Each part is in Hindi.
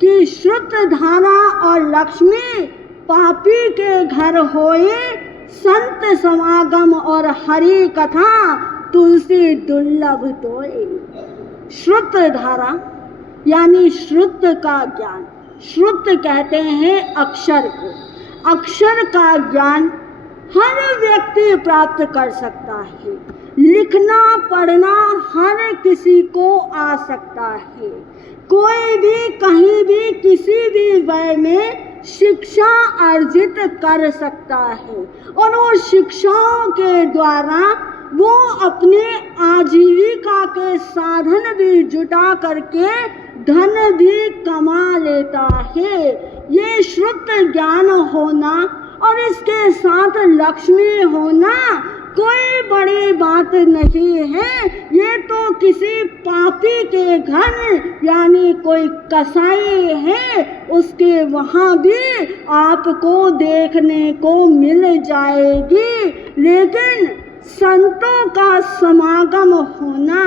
कि श्रुतधारा और लक्ष्मी पापी के घर होए, संत समागम और हरि कथा तुलसी दुर्लभ तोए। श्रुतधारा यानी श्रुत का ज्ञान, श्रुत कहते हैं अक्षर को। अक्षर का ज्ञान हर व्यक्ति प्राप्त कर सकता है। लिखना पढ़ना हर किसी को आ सकता है। कोई भी कहीं भी किसी भी वय में शिक्षा अर्जित कर सकता है और वो शिक्षाओं के द्वारा वो अपने आजीविका के साधन भी जुटा करके धन भी कमा लेता है। ये श्रुत ज्ञान होना और इसके साथ लक्ष्मी होना कोई बड़ी बात नहीं है। ये तो किसी पापी के घर यानी कोई कसाई है उसके वहाँ भी आपको देखने को मिल जाएगी। लेकिन संतों का समागम होना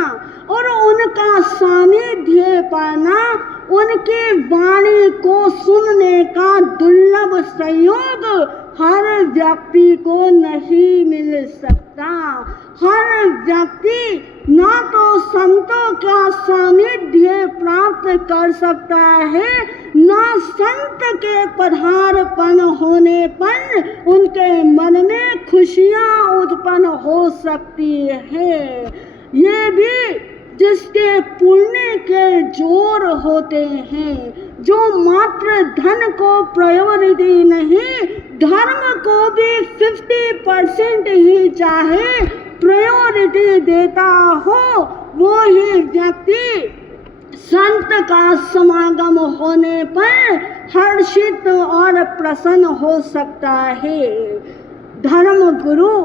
और उनका सानिध्य पाना, उनकी वाणी को सुनने का दुर्लभ संयोग हर व्यक्ति को नहीं मिल सकता। हर व्यक्ति ना तो संतों का सानिध्य प्राप्त कर सकता है, ना संत के पधारपन होने पर उनके मन में खुशियाँ उत्पन्न हो सकती है। ये भी जिसके पुण्य के जोर होते हैं, जो मात्र धन को प्रायोरिटी नहीं, धर्म को भी 50% ही चाहे प्रायोरिटी देता हो, वो ही व्यक्ति संत का समागम होने पर हर्षित और प्रसन्न हो सकता है। धर्म गुरु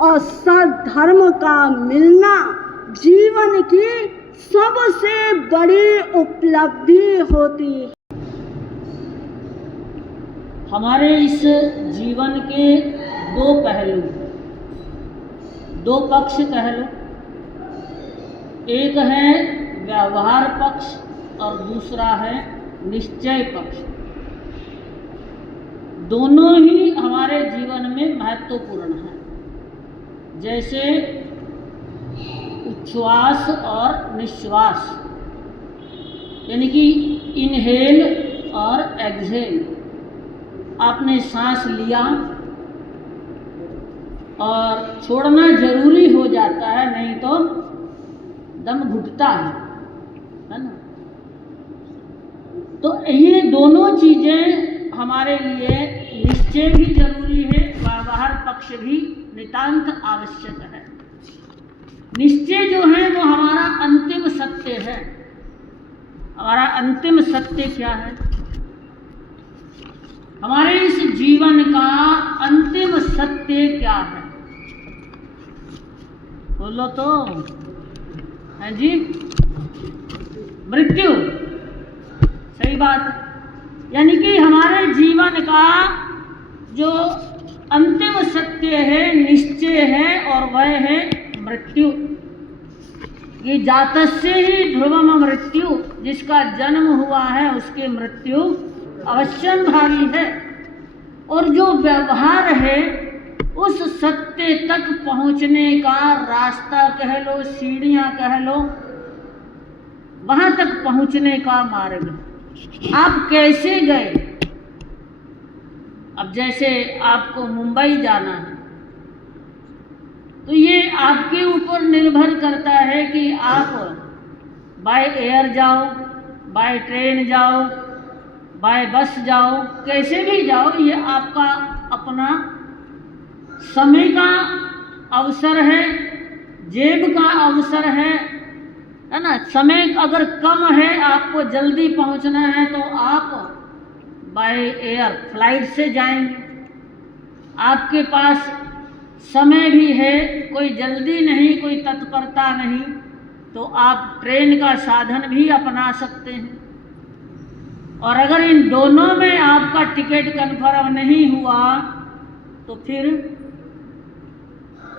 और सद्धर्म का मिलना जीवन की सबसे बड़ी उपलब्धि होती है। हमारे इस जीवन के दो पहलू, दो पक्ष कह लो। एक है व्यवहार पक्ष और दूसरा है निश्चय पक्ष। दोनों ही हमारे जीवन में महत्वपूर्ण हैं। जैसे उच्छ्वास और निश्वास, यानी कि इनहेल और एक्सहेल। आपने सांस लिया और छोड़ना जरूरी हो जाता है, नहीं तो दम घुटता है ना। तो ये दोनों चीजें हमारे लिए निश्चय भी जरूरी है, व्यवहार पक्ष भी नितांत आवश्यक है। निश्चय जो है वो हमारा अंतिम सत्य है। हमारा अंतिम सत्य क्या है? हमारे इस जीवन का अंतिम सत्य क्या है? बोलो तो। है जी, मृत्यु। सही बात। यानी कि हमारे जीवन का जो अंतिम सत्य है, निश्चय है, और वह है मृत्यु। ये जातस्य ही ध्रुवम मृत्यु, जिसका जन्म हुआ है उसकी मृत्यु अवश्यम भावी है। और जो व्यवहार है उस सत्य तक पहुंचने का रास्ता कह लो, सीढ़ियां कह लो, वहां तक पहुंचने का मार्ग। आप कैसे गए? अब जैसे आपको मुंबई जाना है तो ये आपके ऊपर निर्भर करता है कि आप बाय एयर जाओ, बाय ट्रेन जाओ, बाय बस जाओ, कैसे भी जाओ। ये आपका अपना समय का अवसर है, जेब का अवसर है ना। समय अगर कम है, आपको जल्दी पहुंचना है तो आप बाय एयर फ्लाइट से जाएंगे। आपके पास समय भी है, कोई जल्दी नहीं, कोई तत्परता नहीं, तो आप ट्रेन का साधन भी अपना सकते हैं। और अगर इन दोनों में आपका टिकट कन्फर्म नहीं हुआ तो फिर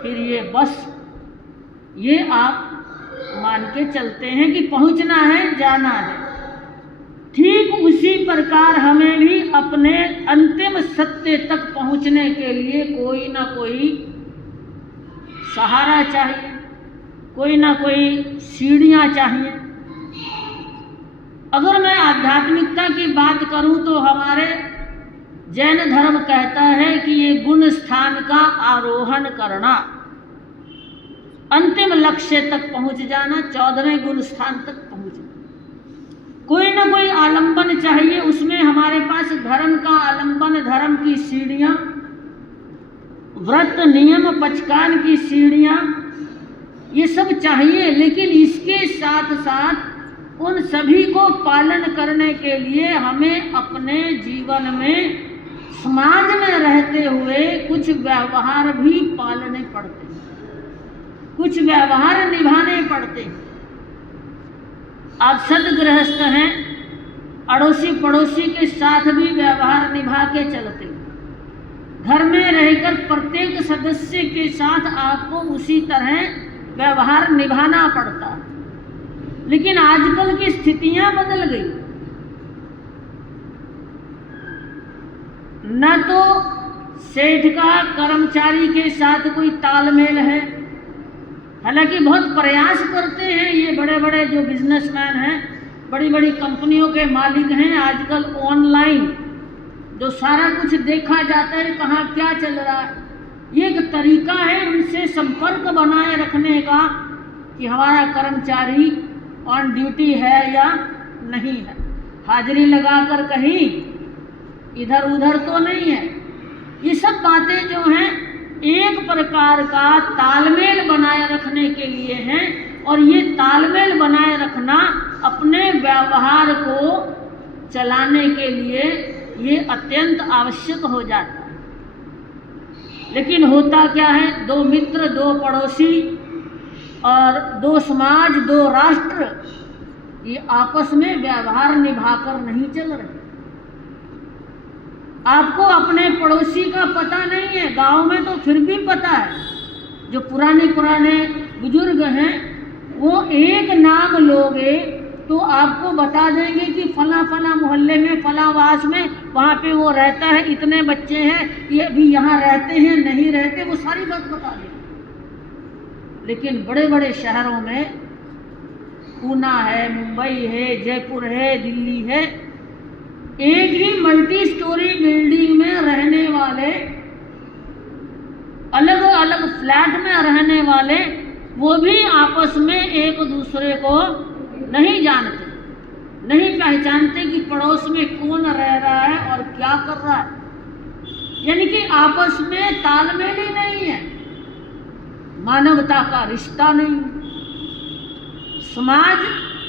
ये बस, ये आप मान के चलते हैं कि पहुंचना है, जाना है। ठीक उसी प्रकार हमें भी अपने अंतिम सत्य तक पहुंचने के लिए कोई ना कोई सहारा चाहिए, कोई ना कोई सीढ़ियां चाहिए। अगर मैं आध्यात्मिकता की बात करूं तो हमारे जैन धर्म कहता है कि ये गुण स्थान का आरोहण करना, अंतिम लक्ष्य तक पहुंच जाना, 14वें गुण स्थान तक पहुंचना। कोई ना कोई आलंबन चाहिए, उसमें हमारे पास धर्म का आलंबन, धर्म की सीढ़ियां, व्रत नियम पचकान की सीढ़ियां, ये सब चाहिए। लेकिन इसके साथ साथ उन सभी को पालन करने के लिए हमें अपने जीवन में, समाज में रहते हुए कुछ व्यवहार भी पालने पड़ते हैं, कुछ व्यवहार निभाने पड़ते हैं। आप सदगृहस्थ हैं, अड़ोसी पड़ोसी के साथ भी व्यवहार निभा के चलते, घर में रहकर प्रत्येक सदस्य के साथ आपको उसी तरह व्यवहार निभाना पड़ता है। लेकिन आजकल की स्थितियां बदल गई, न तो सेठ का कर्मचारी के साथ कोई तालमेल है। हालांकि बहुत प्रयास करते हैं ये बड़े बड़े जो बिजनेसमैन हैं, बड़ी बड़ी कंपनियों के मालिक हैं, आजकल ऑनलाइन जो सारा कुछ देखा जाता है कहाँ क्या चल रहा है, ये एक तरीका है उनसे संपर्क बनाए रखने का कि हमारा कर्मचारी ऑन ड्यूटी है या नहीं है, हाजिरी लगाकर कहीं इधर उधर तो नहीं है। ये सब बातें जो हैं एक प्रकार का तालमेल बनाए रखने के लिए हैं, और ये तालमेल बनाए रखना अपने व्यवहार को चलाने के लिए ये अत्यंत आवश्यक हो जाता है। लेकिन होता क्या है, दो मित्र, दो पड़ोसी और दो समाज, दो राष्ट्र, ये आपस में व्यवहार निभाकर नहीं चल रहे। आपको अपने पड़ोसी का पता नहीं है, गांव में तो फिर भी पता है। जो पुराने बुजुर्ग हैं वो एक नाम लोगे तो आपको बता देंगे कि फला फला मोहल्ले में, फला वास में, वहाँ पे वो रहता है, इतने बच्चे हैं, ये भी यहाँ रहते हैं, नहीं रहते, वो सारी बात बता देंगे। लेकिन बड़े बड़े शहरों में, पूना है, मुंबई है, जयपुर है, दिल्ली है, एक ही मल्टी स्टोरी बिल्डिंग में रहने वाले, अलग अलग फ्लैट में रहने वाले, वो भी आपस में एक दूसरे को नहीं जानते, नहीं पहचानते कि पड़ोस में कौन रह रहा है और क्या कर रहा है। यानी कि आपस में तालमेल ही नहीं है, मानवता का रिश्ता नहीं। समाज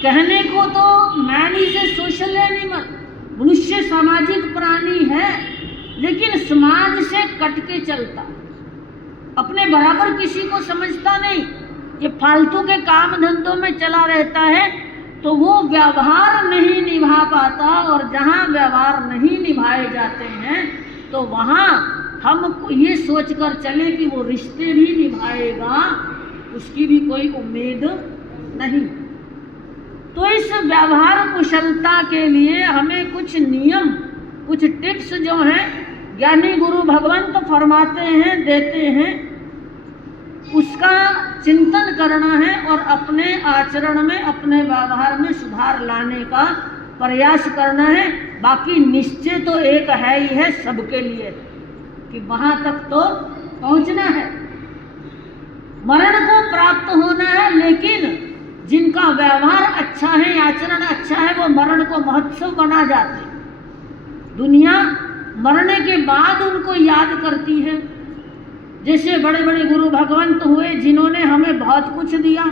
कहने को तो man is a social animal, मनुष्य सामाजिक प्राणी है, लेकिन समाज से कट के चलता, अपने बराबर किसी को समझता नहीं। ये फालतू के काम धंधों में चला रहता है तो वो व्यवहार नहीं निभा पाता, और जहाँ व्यवहार नहीं निभाए जाते हैं तो वहाँ हम ये सोचकर चले कि वो रिश्ते भी निभाएगा, उसकी भी कोई उम्मीद नहीं। तो इस व्यवहार कुशलता के लिए हमें कुछ नियम, कुछ टिप्स जो हैं ज्ञानी गुरु भगवंत फरमाते हैं, देते हैं, उसका चिंतन करना है और अपने आचरण में, अपने व्यवहार में सुधार लाने का प्रयास करना है। बाकी निश्चय तो एक है ही है सबके लिए कि वहाँ तक तो पहुँचना है, मरण को प्राप्त होना है। लेकिन जिनका व्यवहार अच्छा है, आचरण अच्छा है, वो मरण को महोत्सव बना जाते हैं। दुनिया मरने के बाद उनको याद करती है। जैसे बड़े बड़े गुरु भगवंत हुए जिन्होंने हमें बहुत कुछ दिया,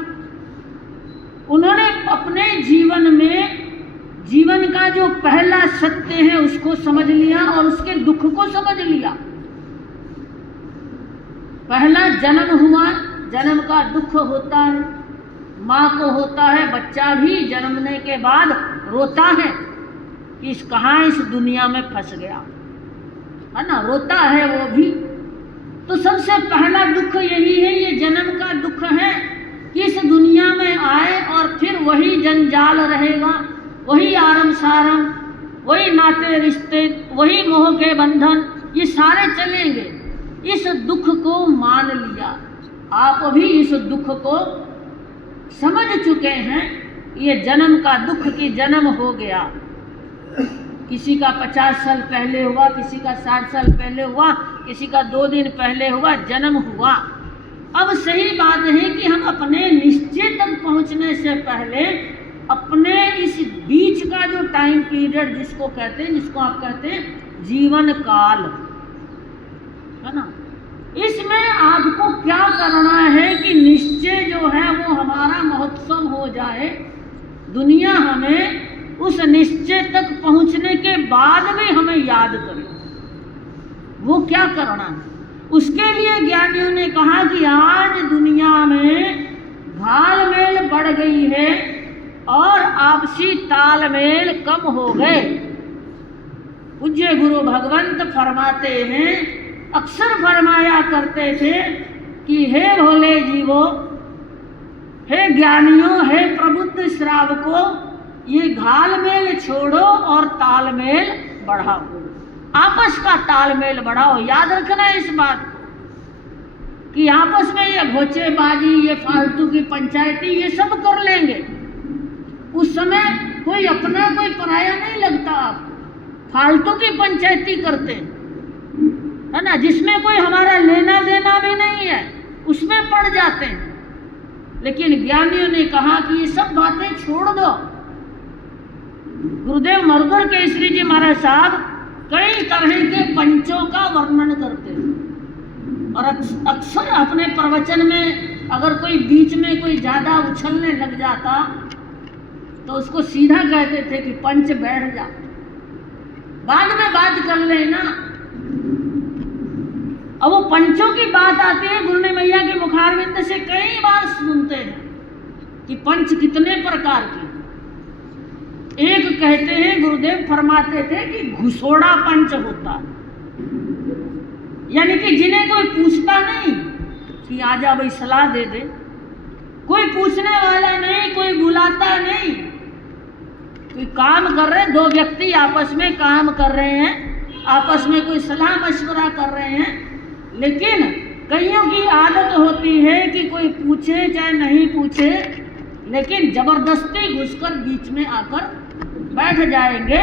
उन्होंने अपने जीवन में जीवन का जो पहला सत्य है उसको समझ लिया और उसके दुख को समझ लिया। पहला जन्म हुआ, जन्म का दुख होता है, माँ को होता है, बच्चा भी जन्मने के बाद रोता है कि कहाँ इस दुनिया में फंस गया, है ना, रोता है वो भी। तो सबसे पहला दुख यही है, ये जन्म का दुख है कि इस दुनिया में आए और फिर वही जंजाल रहेगा, वही आरम सारम, वही नाते रिश्ते, वही मोह के बंधन, ये सारे चलेंगे। इस दुख को मान लिया, आप भी इस दुख को समझ चुके हैं। ये जन्म का दुख कि जन्म हो गया, किसी का 50 साल पहले हुआ, किसी का 60 साल पहले हुआ, किसी का 2 दिन पहले हुआ, जन्म हुआ। अब सही बात है कि हम अपने निश्चय तक पहुंचने से पहले अपने इस बीच का जो टाइम पीरियड जिसको कहते हैं, जिसको आप कहते हैं जीवन काल, है ना, इसमें आपको क्या करना है कि निश्चय जो है वो हमारा महोत्सव हो जाए। दुनिया हमें उस निश्चय तक पहुंचने के बाद भी हमें याद करे। वो क्या करना है? उसके लिए ज्ञानियों ने कहा कि आज दुनिया में घालमेल बढ़ गई है और आपसी तालमेल कम हो गए। पूज्य गुरु भगवंत फरमाते हैं, अक्सर फरमाया करते थे कि हे भोले जीवो, हे ज्ञानियों, हे प्रबुद्ध श्रावको, ये घालमेल छोड़ो और तालमेल बढ़ाओ, आपस का तालमेल बढ़ाओ। याद रखना इस बात को कि आपस में ये घोचेबाजी, ये फालतू की पंचायती, ये सब कर लेंगे। उस समय कोई अपना कोई पराया नहीं लगता आपको, फालतू की पंचायती करते है ना, जिसमें कोई हमारा लेना देना भी नहीं है, उसमें पड़ जाते हैं। लेकिन ज्ञानियों ने कहा कि ये सब बातें छोड़ दो। गुरुदेव मरुधर केसरी जी महाराज साहब कई तरह के पंचों का वर्णन करते हैं और अक्सर अपने प्रवचन में अगर कोई बीच में कोई ज्यादा उछलने लग जाता तो उसको सीधा कहते थे कि पंच बैठ जा, बाद में बात कर लेना। अब वो पंचों की बात आती है, गुरु ने मैया के मुखारविंद से कई बार सुनते हैं कि पंच कितने प्रकार के। एक कहते हैं, गुरुदेव फरमाते थे कि घुसोड़ा पंच होता है, यानी कि जिन्हें कोई पूछता नहीं कि आजा भाई सलाह दे दे, कोई पूछने वाला नहीं, कोई बुलाता नहीं, कोई काम कर रहे, 2 व्यक्ति आपस में काम कर रहे हैं, आपस में कोई सलाह मशवरा कर रहे हैं, लेकिन कईयों की आदत होती है कि कोई पूछे चाहे नहीं पूछे, लेकिन जबरदस्ती घुसकर बीच में आकर बैठ जाएंगे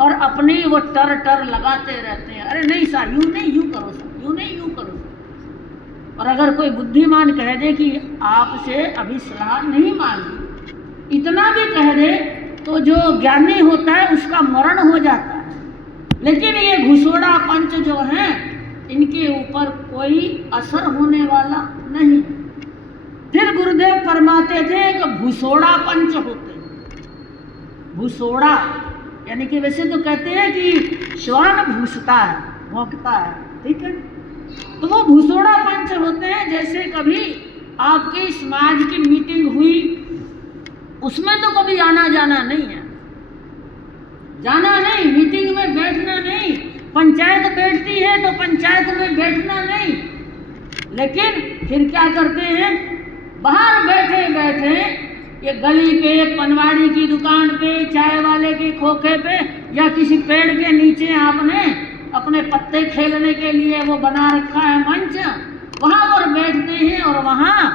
और अपनी वो टर टर लगाते रहते हैं। अरे नहीं सा, यूं नहीं यूं करो सा, यूं नहीं यूं करो सा। और अगर कोई बुद्धिमान कह दे कि आपसे अभी सलाह नहीं मांगी, इतना भी कह दे तो जो ज्ञानी होता है उसका मरण हो जाता है। लेकिन ये घुसोड़ा पंच जो हैं, इनके ऊपर कोई असर होने वाला नहीं। फिर गुरुदेव फरमाते थे कि भूसोड़ा पंच होते। भूसोड़ा यानी कि वैसे तो कहते हैं कि श्वान भूसता है, भौंकता है, ठीक है, तो वो भूसोड़ा पंच होते हैं। जैसे कभी आपकी समाज की मीटिंग हुई, उसमें तो कभी आना जाना नहीं है, जाना नहीं, मीटिंग में बैठना नहीं, पंचायत बैठती है तो पंचायत में बैठना नहीं, लेकिन फिर क्या करते हैं, बाहर बैठे बैठे ये गली पे, पनवाड़ी की दुकान पे, चाय वाले के खोखे पे या किसी पेड़ के नीचे आपने अपने पत्ते खेलने के लिए वो बना रखा है मंच, वहां पर बैठते हैं और वहां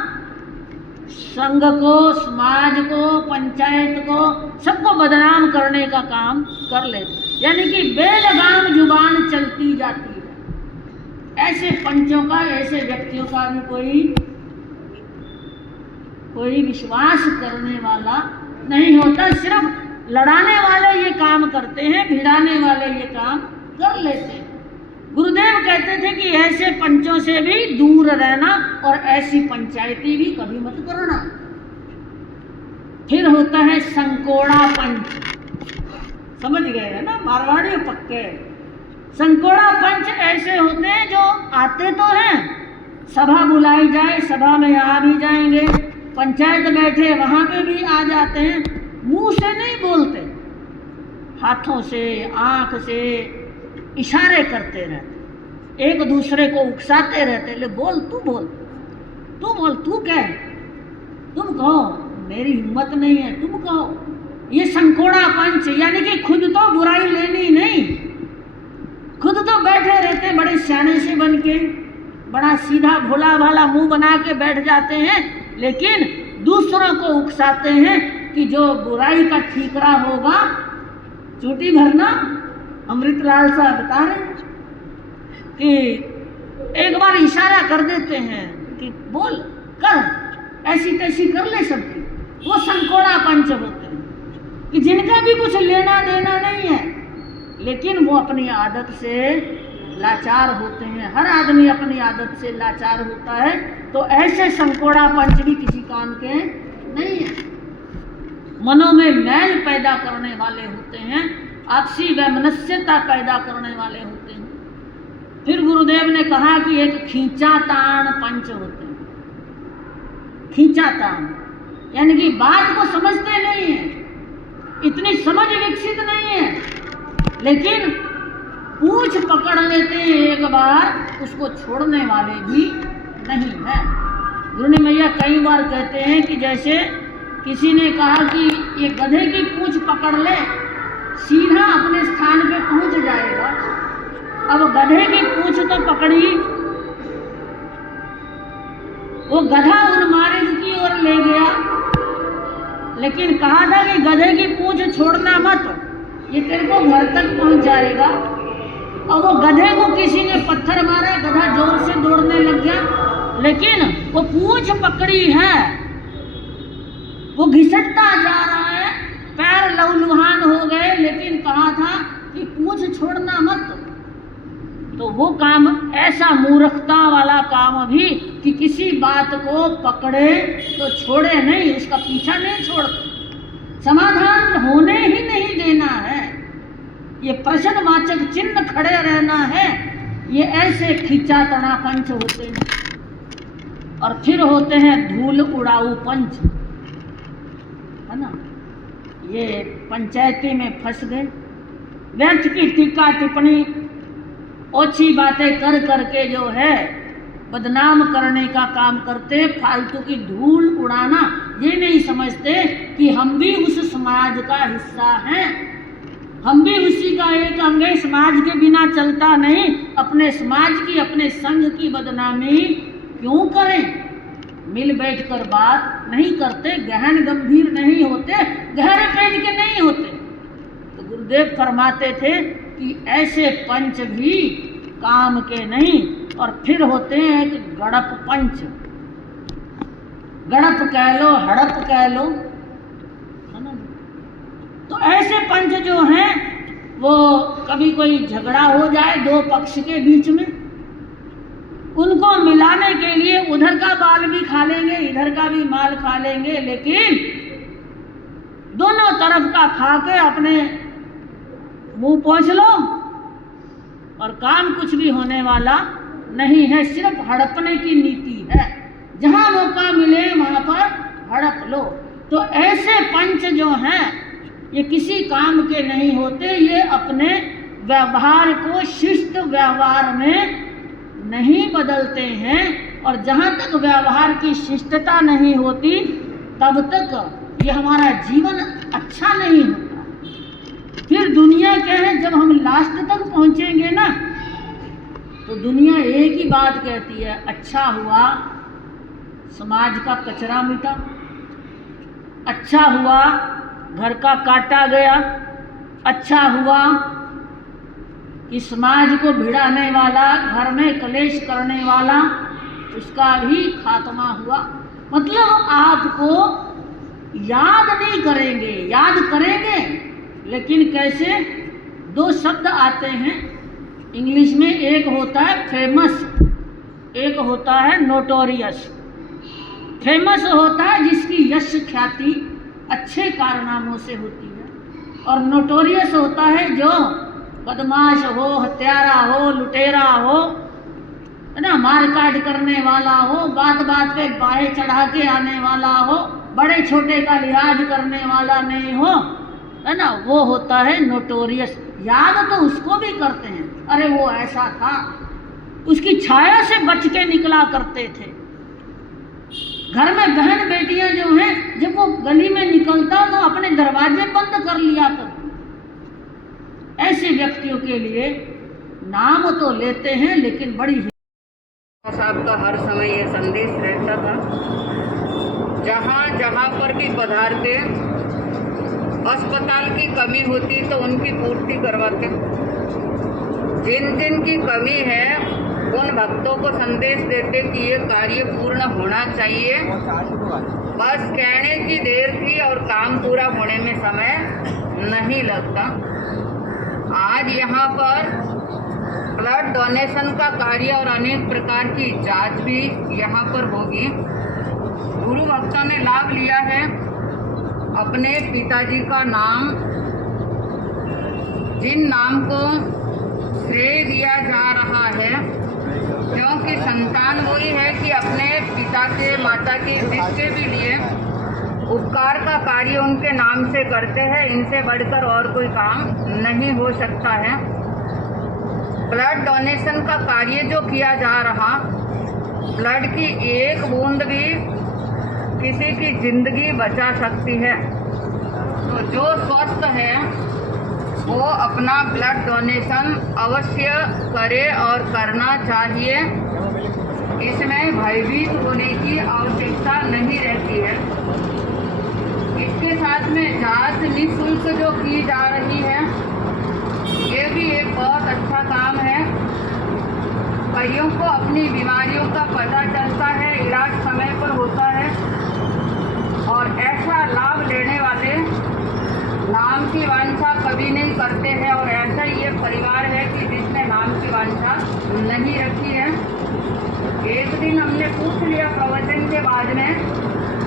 संघ को, समाज को, पंचायत को, सबको बदनाम करने का काम कर लेते, यानी कि बेलगाम जुबान चलती जाती है। ऐसे पंचों का, ऐसे व्यक्तियों का भी कोई विश्वास करने वाला नहीं होता। सिर्फ लड़ाने वाले ये काम करते हैं, भिड़ाने वाले ये काम कर लेते हैं। गुरुदेव कहते थे कि ऐसे पंचों से भी दूर रहना और ऐसी पंचायती भी कभी मत करना। फिर होता है संकोड़ा पंच, समझ गए है ना, मारवाड़ी पक्के। संकोड़ा पंच ऐसे होते हैं जो आते तो हैं, सभा बुलाई जाए सभा में आ भी जाएंगे, पंचायत बैठे वहां पे भी आ जाते हैं, मुंह से नहीं बोलते, हाथों से, आंख से इशारे करते रहते, एक दूसरे को उकसाते रहते, ले बोल तू बोल, तू बोल, तू क्या है, तुम कहो, मेरी हिम्मत नहीं है, तुम कहो। ये संकोड़ा पंच, यानी कि खुद तो बुराई लेने सियाने से बन के बड़ा सीधा भोला भाला मुंह बना के बैठ जाते हैं, लेकिन दूसरों को उकसाते हैं कि जो बुराई का ठीकरा होगा चूटी भरना। अमृतलाल साहब बता रहे हैं कि एक बार इशारा कर देते हैं कि बोल कर, ऐसी तैसी कर ले सबकी। वो संकोड़ा पंच होते हैं कि जिनका भी कुछ लेना देना नहीं है, लेकिन वो अपनी आदत से लाचार होते हैं। हर आदमी अपनी आदत से लाचार होता है, तो ऐसे संकोड़ा पंच भी किसी काम के नहीं है। मनों में मैल पैदा करने वाले होते हैं, आपसी वैमनस्यता पैदा करने वाले होते हैं। फिर गुरुदेव ने कहा कि एक खींचातान पंच होते हैं। खींचातान यानी कि बात को समझते नहीं है, इतनी समझ विकसित नहीं है, लेकिन पूछ पकड़ लेते हैं एक बार, उसको छोड़ने वाले भी नहीं है। गुरु मैया कई बार कहते हैं कि जैसे किसी ने कहा कि ये गधे की पूछ पकड़ ले, सीधा अपने स्थान पे पहुंच जाएगा। अब गधे की पूछ तो पकड़ी, वो गधा उन्मार्ग की ओर ले गया, लेकिन कहा था कि गधे की पूछ छोड़ना मत, ये तेरे को घर तक पहुंच जाएगा। और वो गधे को किसी ने पत्थर मारा, गधा जोर से दौड़ने लग गया, लेकिन वो पूछ पकड़ी है, वो घिसटता जा रहा है, पैर लहूलुहान हो गए, लेकिन कहा था कि पूछ छोड़ना मत। तो वो काम ऐसा मूर्खता वाला काम भी कि किसी बात को पकड़े तो छोड़े नहीं, उसका पीछा नहीं छोड़ते, समाधान होने ही नहीं देना है, ये प्रश्नवाचक चिन्ह खड़े रहना है। ये ऐसे खींचाताना पंच होते हैं। और फिर होते हैं धूल उड़ाऊ पंच, है ना। ये पंचायती में फंस गए, व्यर्थ की टीका टिप्पणी, ओछी बातें कर करके जो है बदनाम करने का काम करते, फालतू की धूल उड़ाना। ये नहीं समझते कि हम भी उस समाज का हिस्सा हैं, हम भी उसी का एक अंग है, समाज के बिना चलता नहीं। अपने समाज की, अपने संघ की बदनामी क्यों करें? मिल बैठकर बात नहीं करते, गहन गंभीर नहीं होते, गहरे पेट के नहीं होते। तो गुरुदेव फरमाते थे कि ऐसे पंच भी काम के नहीं। और फिर होते हैं एक गड़प पंच, गड़प कह लो, हड़प कह लो, है ना। तो ऐसे पंच जो हैं वो कभी कोई झगड़ा हो जाए दो पक्ष के बीच में, उनको मिलाने के लिए उधर का बाल भी खा लेंगे, इधर का भी माल खा लेंगे, लेकिन दोनों तरफ का खा के अपने मुंह पहुंच लो और काम कुछ भी होने वाला नहीं है। सिर्फ हड़पने की नीति है, जहां मौका मिले वहां पर हड़प लो। तो ऐसे पंच जो हैं ये किसी काम के नहीं होते, ये अपने व्यवहार को शिष्ट व्यवहार में नहीं बदलते हैं। और जहाँ तक व्यवहार की शिष्टता नहीं होती तब तक ये हमारा जीवन अच्छा नहीं होता। फिर दुनिया क्या है, जब हम लास्ट तक पहुँचेंगे ना तो दुनिया एक ही बात कहती है, अच्छा हुआ समाज का कचरा मिटा, अच्छा हुआ घर का काटा गया, अच्छा हुआ कि समाज को भिड़ाने वाला, घर में कलेश करने वाला, उसका भी खात्मा हुआ। मतलब आपको याद नहीं करेंगे, याद करेंगे लेकिन कैसे? दो शब्द आते हैं इंग्लिश में, एक होता है फेमस, एक होता है नोटोरियस। फेमस होता है जिसकी यश ख्याति अच्छे कारनामों से होती है, और नोटोरियस होता है जो बदमाश हो, हत्यारा हो, लुटेरा हो, है ना, मारकाट करने वाला हो, बात बात पे बाएं चढ़ा के आने वाला हो, बड़े छोटे का लिहाज करने वाला नहीं हो, है ना, वो होता है नोटोरियस। याद तो उसको भी करते हैं, अरे वो ऐसा था, उसकी छाया से बच के निकला करते थे। घर में बहन बेटियां जो हैं, जब वो गली में निकलता तो अपने दरवाजे बंद कर लिया करते। ऐसे व्यक्तियों के लिए नाम तो लेते हैं लेकिन बड़ी साहब का हर समय ये संदेश रहता था, जहाँ जहाँ पर भी पधारते अस्पताल की कमी होती तो उनकी पूर्ति करवाते। जिन जिन की कमी है उन भक्तों को संदेश देते कि ये कार्य पूर्ण होना चाहिए। बस कहने की देर थी और काम पूरा होने में समय नहीं लगता। आज यहाँ पर ब्लड डोनेशन का कार्य और अनेक प्रकार की जांच भी यहाँ पर होगी। गुरु भक्तों ने लाभ लिया है। अपने पिताजी का नाम, जिन नाम को श्रेय दिया जा रहा है, क्योंकि संतान वही है कि अपने पिता के माता के जिसके भी लिए उपकार का कार्य उनके नाम से करते हैं। इनसे बढ़कर और कोई काम नहीं हो सकता है। ब्लड डोनेशन का कार्य जो किया जा रहा, ब्लड की एक बूंद भी किसी की जिंदगी बचा सकती है। तो जो स्वस्थ है वो अपना ब्लड डोनेशन अवश्य करे और करना चाहिए। इसमें भयभीत होने की आवश्यकता नहीं रहती है। इसके साथ में जांच निःशुल्क जो की जा रही है, ये भी एक बहुत अच्छा काम है। कईयों को अपनी बीमारियों का पता चलता है, इलाज समय पर होता है और ऐसा लाभ लेने वाले नाम की वांछा कभी नहीं करते हैं। और ऐसा ही एक परिवार है कि जिसने नाम की वांछा नहीं रखी है। एक दिन हमने पूछ लिया प्रवचन के बाद में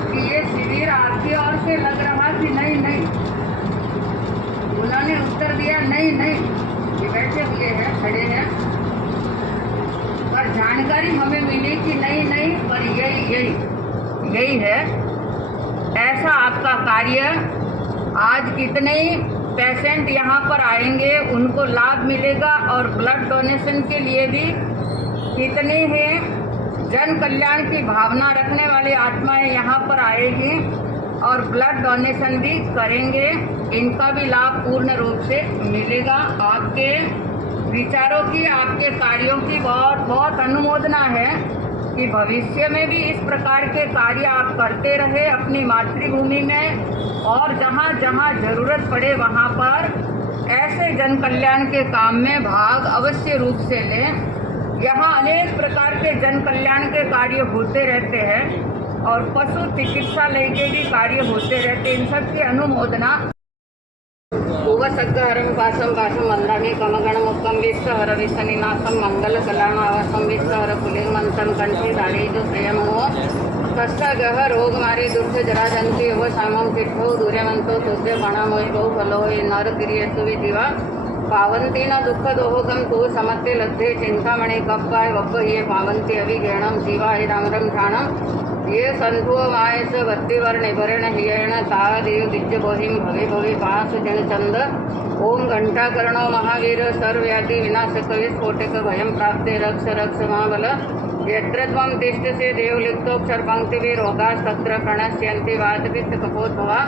कि ये शिविर आपकी ओर से लग रहा कि नहीं। उन्होंने उत्तर दिया नहीं, ये बैठे हुए हैं, खड़े हैं, पर जानकारी हमें मिली कि नहीं, पर यही है। ऐसा आपका कार्य, आज कितने पेशेंट यहाँ पर आएंगे उनको लाभ मिलेगा और ब्लड डोनेशन के लिए भी कितने हैं जन कल्याण की भावना रखने वाली आत्माएं यहाँ पर आएगी और ब्लड डोनेशन भी करेंगे। इनका भी लाभ पूर्ण रूप से मिलेगा। आपके विचारों की, आपके कार्यों की बहुत अनुमोदना है कि भविष्य में भी इस प्रकार के कार्य आप करते रहे अपनी मातृभूमि में, और जहाँ जहाँ जरूरत पड़े वहाँ पर ऐसे जन कल्याण के काम में भाग अवश्य रूप से लें। यहाँ अनेक प्रकार के जन कल्याण के कार्य होते रहते हैं और पशु चिकित्सालय के भी कार्य होते रहते हैं। इन सब की अनुमोदना। भुवसग्गहरं पाशं वन्दामि कमगणमुक्तं विश्वहर विश्वनिनाथं मङ्गलकलानावसं विश्वहर पुलिङ्गमन्तं कण्ठे धारयितु प्रियमो तस्सगः रोगमारी दुर्ध जराजन्ति एव सामं किट्ठो दूर्यमन्तो तुद्य गणमोहि बहु फलोहि नरगिरियसु विधिवा पावन्ति न दुःखदोहकं तु समत्ते लब्धे चिन्तामणि कप्पाय वप्पये पावन्ति अभिगेणं शिवाय रामरं ध्यानं ये संधु मायस वत्तिवर्णिभरण हियेण तादेव दिज्यबोहिं भवे पास जन चंद ओम घंटाकर्णो महावीर सर्वव्याधि विनाशक विस्फोटक भयं प्राप्ते रक्ष महाबल यत्र त्वं तिष्ठसे देवलिप्तोक्षर पंक्तिभिः रोगाः तत्र प्रणश्यन्ति वातपित्त कपोद्भवा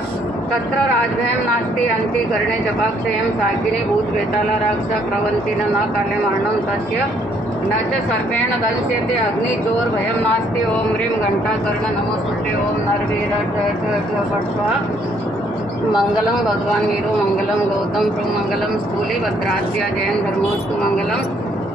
तत्र राजभयं नास्ति अन्ति कर्णे जपाक्षयं साकिनी भूतवेताला राक्ष प्रवन्ति न काले मरणं तस्य न च सर्पेण दंश्यते अग्निचोर भयं नास्ति। ओम ह्रीं घंटाकर्ण नमोस्तुते। ओम नरवीर पट्वा मंगलम भगवान वीरो मंगलम गौतम प्रु मंगलम स्थूले भद्राद्या जैन धर्मोस्तु मंगलम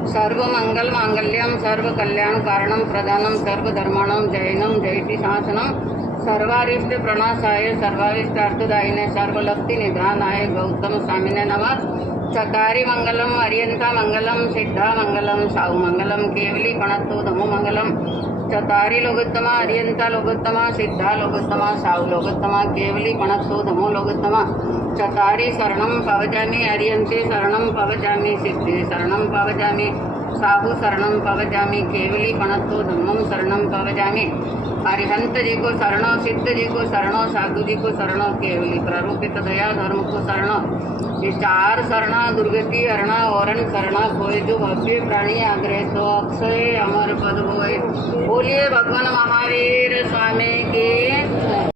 सर्वमंगल मांगल्यम सर्व कल्याण कारणम प्रधानम सर्वधर्माणम जैनम जयति शासनम सर्वारिष्ट प्रणाशाय सर्वारिष्टार्थदायिने सर्वलक्ति निधानाय गौतम स्वामिने नमः। चकारी मंगलम अर्यंता मंगलम सिद्धा मंगलम साहु मंगलम केवली कणत्तो धमो मंगलम चतारी लोकोत्तमा अर्यंता लोकोत्तमा सिद्धा लोकोत्तमा साहु लोकोत्तमा केवली कणत्तो धमो लोकोत्तमा चतारी शरणं पवजामि अर्यंते शरणं पवजामि सिद्धि शरणं पवजामि साहु शरणं पवजामि केवली कणत्तो धम्मं शरणं पवजामि। अरिहंत जी को शरणो, सिद्ध जी को शरणो, साधु जी को शरणो, केवली प्रारूपित दया धर्म को शरणो, विचार शरणा दुर्गति हरणा औरण शरणा खोए जो भव्य प्राणी आग्रह सो अक्षय अमर पद होए। बोलिए भगवान महावीर स्वामी के